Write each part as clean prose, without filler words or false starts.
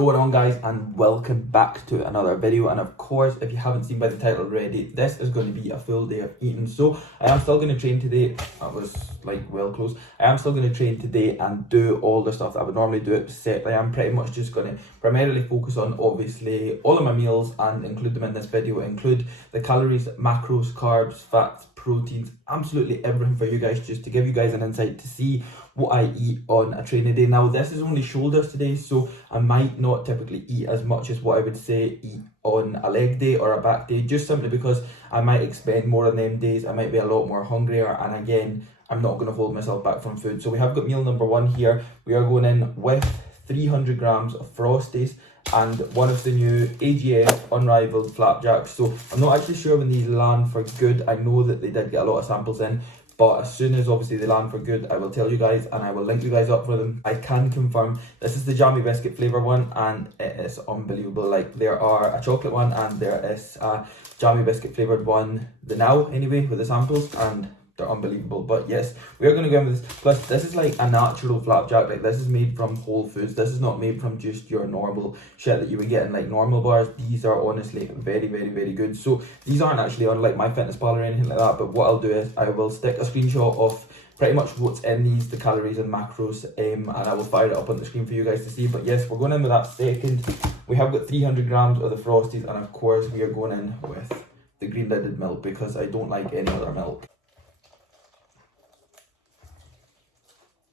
going on, guys, and welcome back to another video. And of course, if you haven't seen by the title already, this is going to be a full day of eating. So I am still going to train today. That was like well close. I am still going to train today and do all the stuff that I would normally do it separately. I'm pretty much just going to primarily focus on obviously all of my meals and include them in this video. Include the calories, macros, carbs, fats, proteins, absolutely everything for you guys, just to give you guys an insight to see what I eat on a training day. Now this is only shoulders today, so I might not typically eat as much as what I would say eat on a leg day or a back day, just simply because I might expend more on them days. I might be a lot more hungrier, and again, I'm not going to hold myself back from food. So we have got meal number one here. We are going in with 300 grams of Frosties and one of the new AGF Unrivaled Flapjacks. So I'm not actually sure when these land for good. I know that they did get a lot of samples in, but as soon as obviously they land for good, I will tell you guys and I will link you guys up for them. I can confirm this is the jammy biscuit flavour one, and it is unbelievable. Like, there are a chocolate one and there is a jammy biscuit flavoured one, the now anyway, with the samples, and they're unbelievable. But yes, we are going to go in with this. Plus, this is like a natural flapjack. Like, this is made from Whole Foods. This is not made from just your normal shit that you would get in like normal bars. These are honestly very, very, very good. So these aren't actually on like MyFitnessPal or anything like that, but what I'll do is I will stick a screenshot of pretty much what's in these, the calories and macros, and I will fire it up on the screen for you guys to see. But yes, we're going in with that second. We have got 300 grams of the Frosties, and of course we are going in with the green lidded milk because I don't like any other milk.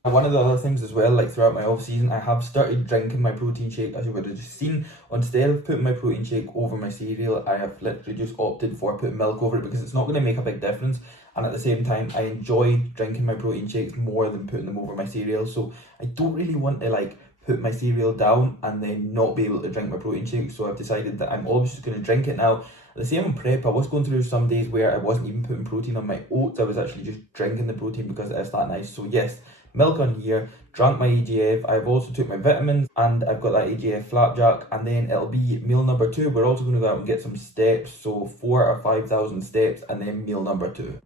One of the other things as well, like throughout my off season, I have started drinking my protein shake, as you would have just seen. Instead of putting my protein shake over my cereal, I have literally just opted for putting milk over it because it's not going to make a big difference. And at the same time, I enjoy drinking my protein shakes more than putting them over my cereal. So I don't really want to like put my cereal down and then not be able to drink my protein shake. So I've decided that I'm always just going to drink it now. The same in prep, I was going through some days where I wasn't even putting protein on my oats. I was actually just drinking the protein because it is that nice. So yes, milk on here, drank my AGF. I've also took my vitamins and I've got that AGF flapjack, and then it'll be meal number two. We're also going to go out and get some steps, so 4,000 or 5,000 steps, and then meal number two.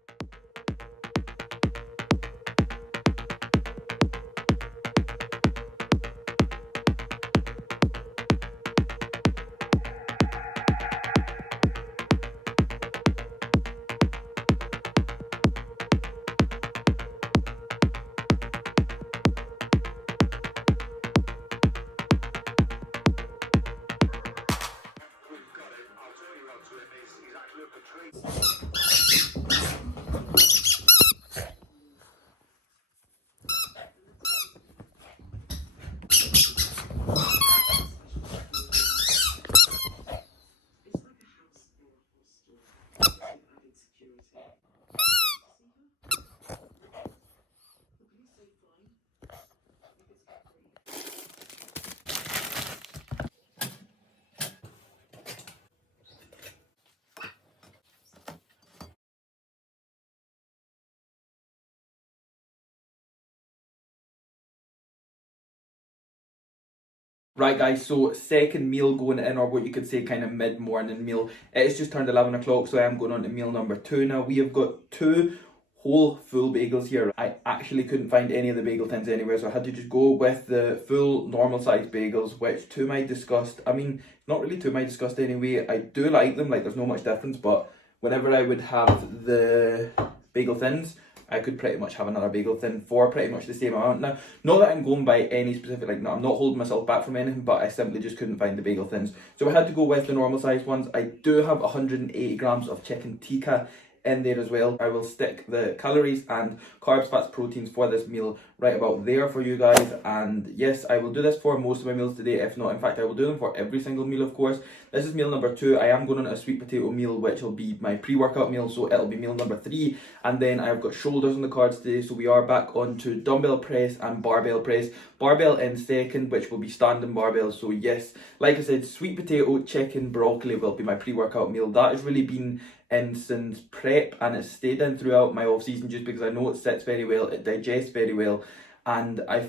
Right guys, so second meal going in, or what you could say kind of mid-morning meal. It's just turned 11 o'clock, so I am going on to meal number two now. We have got two whole full bagels here. I actually couldn't find any of the bagel tins anywhere, so I had to just go with the full normal size bagels, which to my disgust, I mean, not really to my disgust anyway, I do like them, like there's no much difference, but whenever I would have the bagel thins, I could pretty much have another bagel thin for pretty much the same amount. Now, not that I'm going by any specific, like, no, I'm not holding myself back from anything, but I simply just couldn't find the bagel thins. So I had to go with the normal size ones. I do have 180 grams of chicken tikka in there as well. I will stick the calories and carbs, fats, proteins for this meal right about there for you guys. And yes, I will do this for most of my meals today. If not, in fact, I will do them for every single meal, of course. This is meal number two. I am going on a sweet potato meal, which will be my pre-workout meal, so it'll be meal number three. And then I've got shoulders on the cards today, so we are back on to dumbbell press and barbell press. Barbell in second, which will be standing barbell. So yes, like I said, sweet potato, chicken, broccoli will be my pre-workout meal. That has really been in since prep, and it's stayed in throughout my off season just because I know it sits very well, it digests very well, and I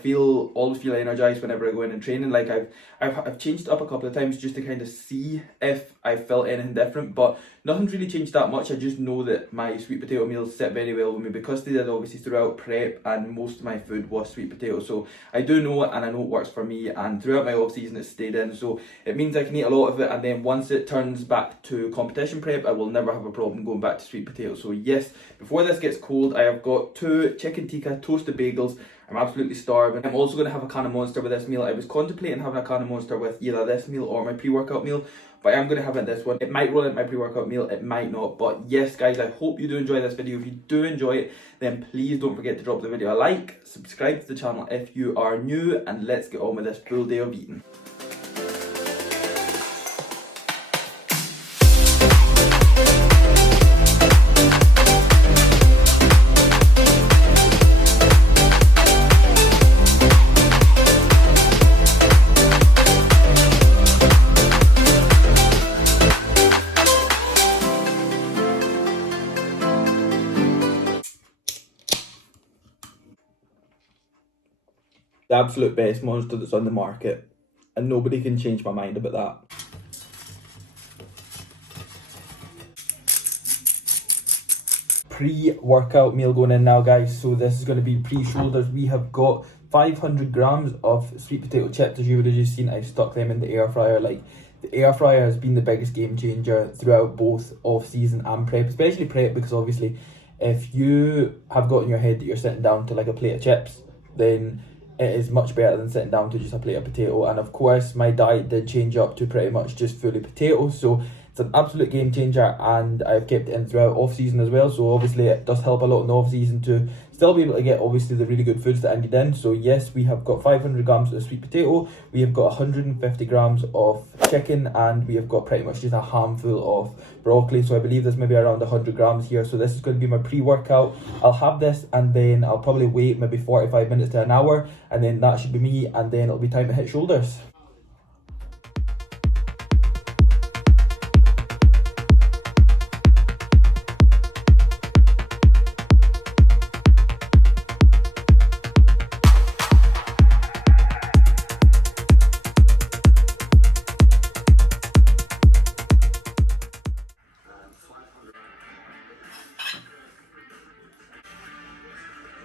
always feel energized whenever I go in and training. Like I've changed it up a couple of times just to kind of see if I felt anything different, but Nothing's really changed that much. I just know that my sweet potato meals sit very well with me because they did obviously throughout prep, and most of my food was sweet potato. So I do know it, and I know it works for me, and throughout my off season it stayed in. So it means I can eat a lot of it, and then once it turns back to competition prep, I will never have a problem going back to sweet potato. So yes, before this gets cold, I have got 2 chicken tikka toasted bagels. I'm absolutely starving. I'm also going to have a can of Monster with this meal. I was contemplating having a can of Monster with either this meal or my pre-workout meal, but I'm going to have it this one. It might roll into my pre-workout meal, it might not. But yes, guys, I hope you do enjoy this video. If you do enjoy it, then please don't forget to drop the video a like, subscribe to the channel if you are new, and let's get on with this full day of eating. The absolute best Monster that's on the market, and nobody can change my mind about that. Pre-workout meal going in now, guys. So this is going to be pre-shoulders. We have got 500 grams of sweet potato chips. As you would have just seen, I've stuck them in the air fryer. Like, the air fryer has been the biggest game changer throughout both off-season and prep, especially prep, because obviously if you have got in your head that you're sitting down to like a plate of chips, then it is much better than sitting down to just a plate of potato. And of course my diet did change up to pretty much just fully potatoes, so it's an absolute game changer, and I've kept it in throughout off season as well. So obviously it does help a lot in the off season to still be able to get obviously the really good foods that I need in. So yes, we have got 500 grams of sweet potato, we have got 150 grams of chicken, and we have got pretty much just a handful of broccoli. So I believe there's maybe around 100 grams here. So this is going to be my pre-workout. I'll have this, and then I'll probably wait maybe 45 minutes to an hour, and then that should be me, and then it'll be time to hit shoulders.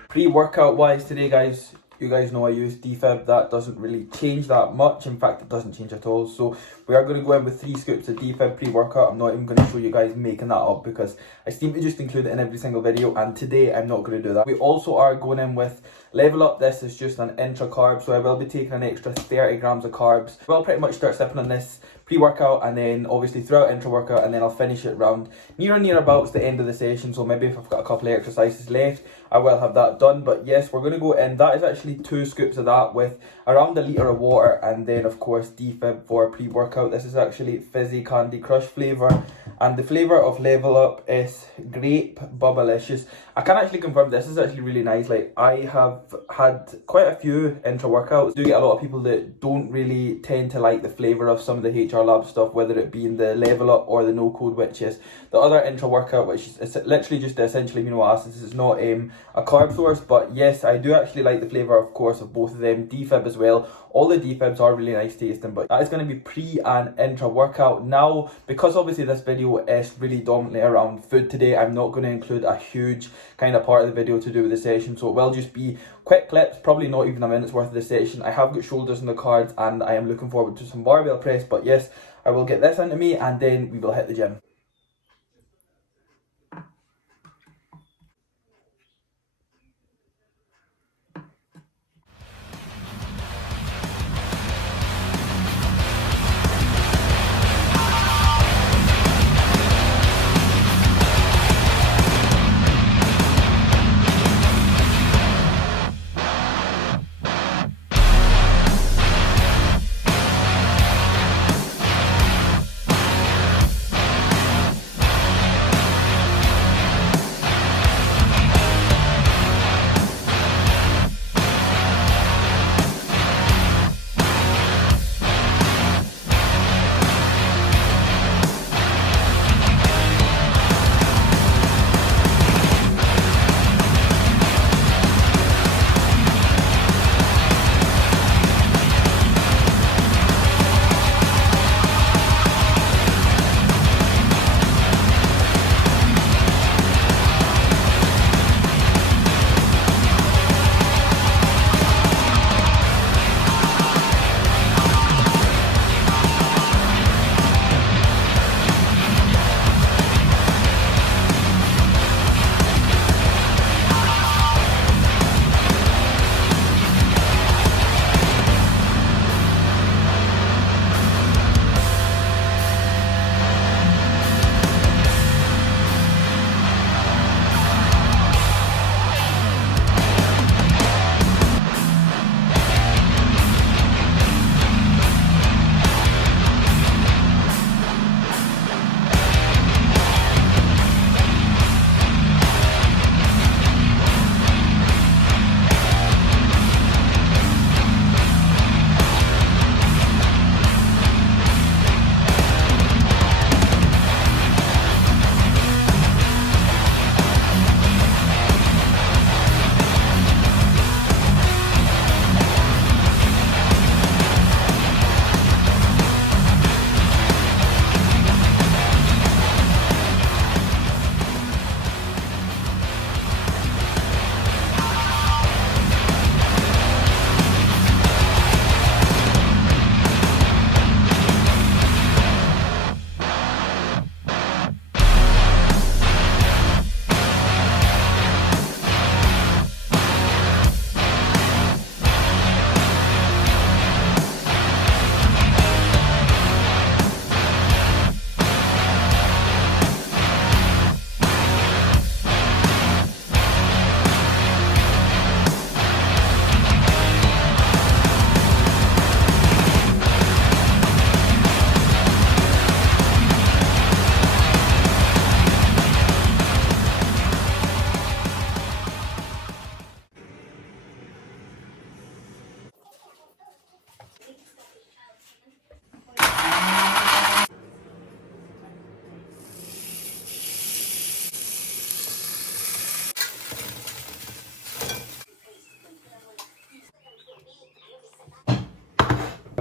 Pre-workout wise today, guys, you guys know I use defib. That doesn't really change that much. In fact, it doesn't change at all. So we are going to go in with 3 scoops of defib pre-workout. I'm not even going to show you guys making that up because I seem to just include it in every single video, and today I'm not going to do that. We also are going in with Level Up. This is just an intra carb, so I will be taking an extra 30 grams of carbs. We'll pretty much start sipping on this pre-workout, and then obviously throughout intra workout, and then I'll finish it around near about the end of the session. So maybe if I've got a couple of exercises left, I will have that done. But yes, we're going to go in. That is actually 2 scoops of that with around a litre of water, and then of course defib for pre-workout. This is actually fizzy Candy Crush flavour, and the flavour of Level Up is grape bubblicious. I can actually confirm this is actually really nice. Like, I have had quite a few intra workouts. I do get a lot of people that don't really tend to like the flavour of some of the HR Lab stuff, whether it be in the Level Up or the No Code, which is the other intra workout, which is literally just the essential amino acids. It's not a carb source. But yes, I do actually like the flavour, of course, of both of them. Defib as well. All the defibs are really nice tasting, but that is going to be pre and intra workout. Now, because obviously this video is really dominantly around food today, I'm not going to include a huge kind of part of the video to do with the session, so it will just be quick clips, probably not even a minute's worth of the session. I have got shoulders in the cards, and I am looking forward to some barbell press. But yes, I will get this into me, and then we will hit the gym.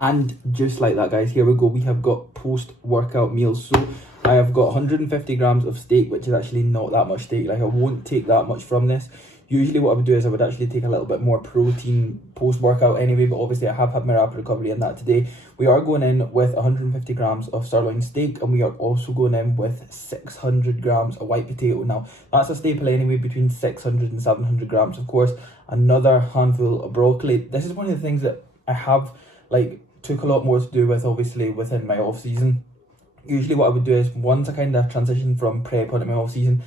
And just like that, guys, here we go. We have got post-workout meals. So I have got 150 grams of steak, which is actually not that much steak. Like, I won't take that much from this. Usually what I would do is I would actually take a little bit more protein post-workout anyway, but obviously I have had my rapid recovery in that today. We are going in with 150 grams of sirloin steak, and we are also going in with 600 grams of white potato. Now, that's a staple anyway, between 600 and 700 grams, of course. Another handful of broccoli. This is one of the things that I have, like, took a lot more to do with, obviously, within my off-season. Usually what I would do is, once I kind of transition from prep onto my off-season,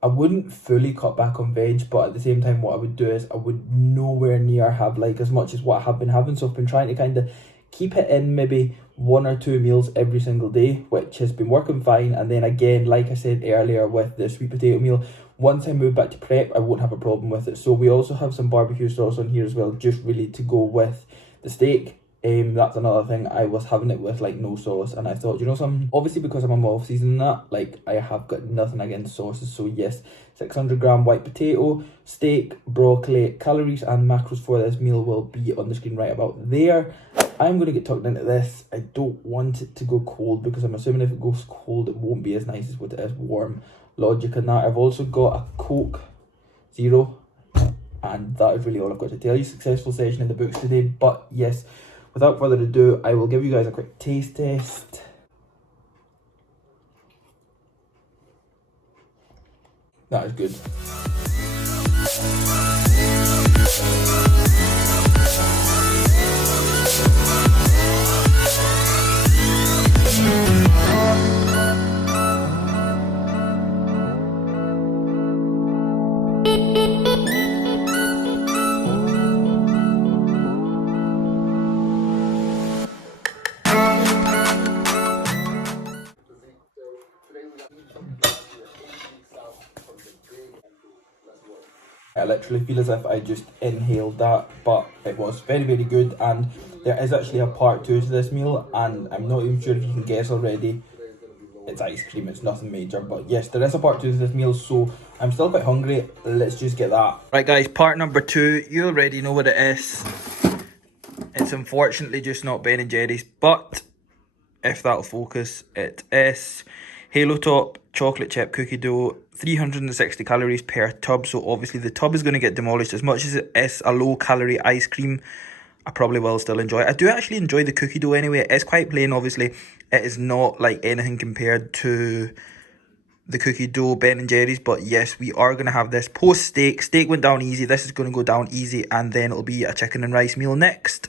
I wouldn't fully cut back on veg, but at the same time what I would do is I would nowhere near have like as much as what I have been having. So I've been trying to kind of keep it in maybe 1 or 2 meals every single day, which has been working fine. And then again, like I said earlier with the sweet potato meal, once I move back to prep, I won't have a problem with it. So we also have some barbecue sauce on here as well, just really to go with the steak. That's another thing. I was having it with like no sauce, and I thought, you know something, obviously because I'm on my off season and that, like, I have got nothing against sauces. So yes, 600 gram white potato, steak, broccoli. Calories and macros for this meal will be on the screen right about there. I'm going to get tucked into this. I don't want it to go cold, because I'm assuming if it goes cold it won't be as nice as what it is warm. Logic on that. I've also got a Coke Zero, and that is really all I've got to tell you. Successful session in the books today, but yes, without further ado, I will give you guys a quick taste test. That is good. I literally feel as if I just inhaled that, but it was very, very good. And there is actually a part 2 to this meal, and I'm not even sure if you can guess already. It's ice cream, it's nothing major, but yes, there is a part 2 to this meal, so I'm still quite hungry. Let's just get that. Right guys, part number 2, you already know what it is. It's unfortunately just not Ben & Jerry's, but if that'll focus, it is Halo Top chocolate chip cookie dough, 360 calories per tub. So obviously the tub is going to get demolished. As much as it is a low calorie ice cream, I probably will still enjoy it. I do actually enjoy the cookie dough anyway. It is quite plain, obviously. It is not like anything compared to the cookie dough Ben & Jerry's, but yes, we are going to have this post steak. Steak went down easy. This is going to go down easy, and then it'll be a chicken and rice meal next.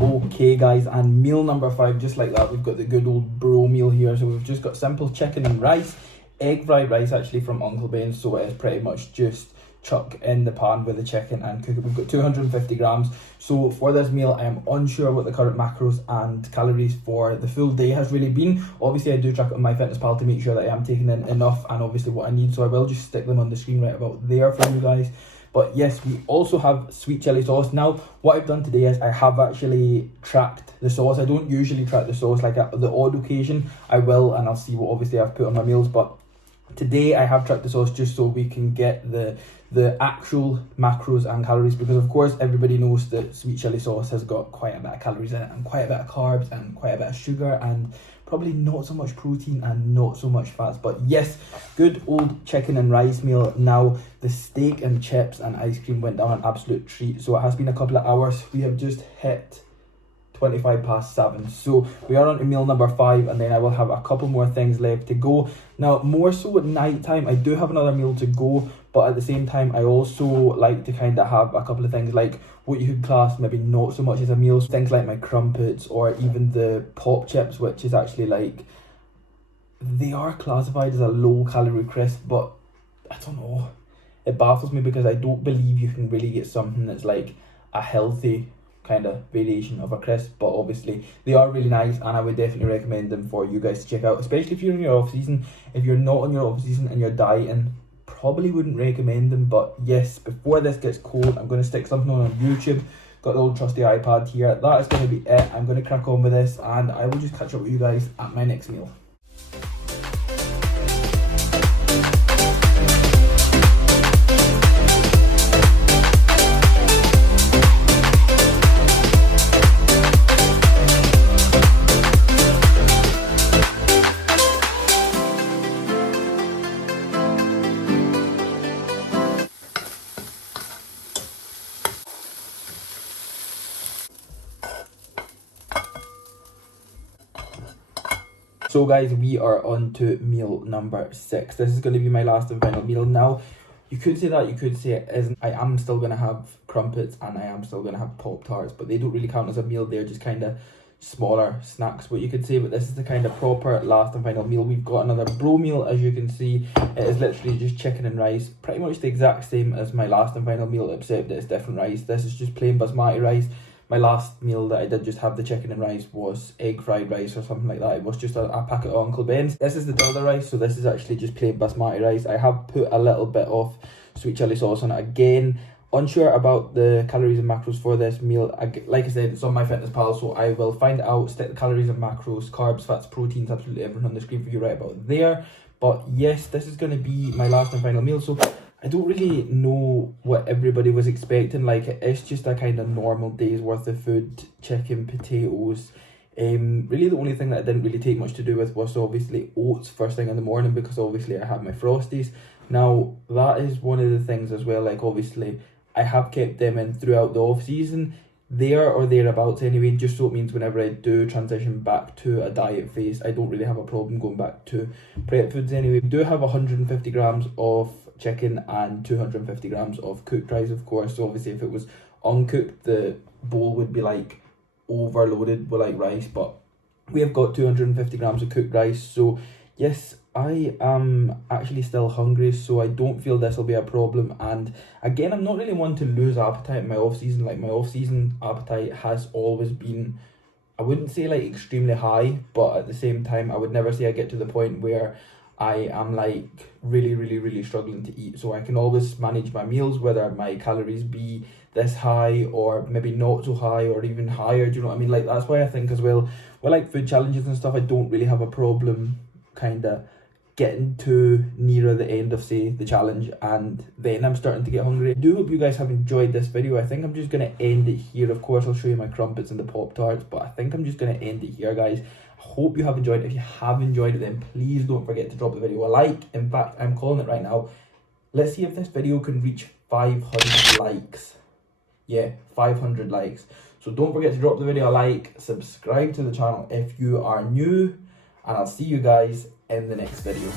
Okay guys, and meal number 5, just like that, we've got the good old bro meal here. So we've just got simple chicken and rice, egg fried rice actually from Uncle Ben's, so it is pretty much just chuck in the pan with the chicken and cook it. We've got 250 grams. So for this meal, I am unsure what the current macros and calories for the full day has really been. Obviously I do track it on MyFitnessPal to make sure that I am taking in enough and obviously what I need, so I will just stick them on the screen right about there for you guys. But yes, we also have sweet chili sauce. Now, what I've done today is I have actually tracked the sauce. I don't usually track the sauce, like at the odd occasion I will, and I'll see what obviously I've put on my meals. But today I have tracked the sauce just so we can get the actual macros and calories, because of course everybody knows that sweet chili sauce has got quite a bit of calories in it, and quite a bit of carbs, and quite a bit of sugar, and probably not so much protein and not so much fats. But yes, good old chicken and rice meal. Now, the steak and chips and ice cream went down an absolute treat. So it has been a couple of hours. We have just hit 7:25. So we are on to meal number 5, and then I will have a couple more things left to go. Now, more so at night time, I do have another meal to go, but at the same time I also like to kind of have a couple of things like what you could class maybe not so much as a meal, things like my crumpets or even the pop chips, which is actually like, they are classified as a low calorie crisp, but I don't know, it baffles me because I don't believe you can really get something that's like a healthy kind of variation of a crisp. But obviously they are really nice, and I would definitely recommend them for you guys to check out, especially if you're in your off season. If you're not on your off season and you're dieting, probably wouldn't recommend them. But yes, before this gets cold, I'm going to stick something on YouTube. Got the old trusty iPad here. That is going to be it. I'm going to crack on with this, and I will just catch up with you guys at my next meal. So guys, we are on to meal number 6. This is going to be my last and final meal. Now, you could say that, you could say it isn't. I am still going to have crumpets and I am still going to have Pop-Tarts, but they don't really count as a meal. They're just kind of smaller snacks, what you could say. But this is the kind of proper last and final meal. We've got another bro meal, as you can see. It is literally just chicken and rice, pretty much the exact same as my last and final meal, except it's different rice. This is just plain basmati rice. My last meal that I did just have the chicken and rice was egg fried rice or something like that. It was just a packet of Uncle Ben's. This is the other rice, so this is actually just plain basmati rice. I have put a little bit of sweet chili sauce on it again. Unsure about the calories and macros for this meal. Like I said, it's on MyFitnessPal, so I will find out, stick the calories and macros, carbs, fats, proteins, absolutely everything on the screen for you right about there. But yes, this is going to be my last and final meal. So I don't really know what everybody was expecting. Like, it's just a kind of normal day's worth of food. Chicken, potatoes. Really the only thing that I didn't really take much to do with was obviously oats first thing in the morning, because obviously I had my Frosties. Now, that is one of the things as well. Like, obviously I have kept them in throughout the off season, there or thereabouts anyway, just so it means whenever I do transition back to a diet phase, I don't really have a problem going back to prep foods anyway. We do have 150 grams of chicken and 250 grams of cooked rice, of course. So obviously if it was uncooked, the bowl would be like overloaded with like rice, but we have got 250 grams of cooked rice. So yes, I am actually still hungry, so I don't feel this will be a problem. And again, I'm not really one to lose appetite in my off season. Like, my off season appetite has always been, I wouldn't say like extremely high, but at the same time I would never say I get to the point where I am like really struggling to eat. So I can always manage my meals, whether my calories be this high or maybe not so high or even higher. Do you know what I mean? Like, that's why I think as well, with like food challenges and stuff, I don't really have a problem kind of getting to nearer the end of, say, the challenge, and then I'm starting to get hungry. I do hope you guys have enjoyed this video. I think I'm just going to end it here. Of course, I'll show you my crumpets and the Pop-Tarts, but I think I'm just going to end it here, guys. I hope you have enjoyed it. If you have enjoyed it, then please don't forget to drop the video a like. In fact, I'm calling it right now. Let's see if this video can reach 500 likes. Yeah, 500 likes. So don't forget to drop the video a like, subscribe to the channel if you are new, and I'll see you guys in the next video.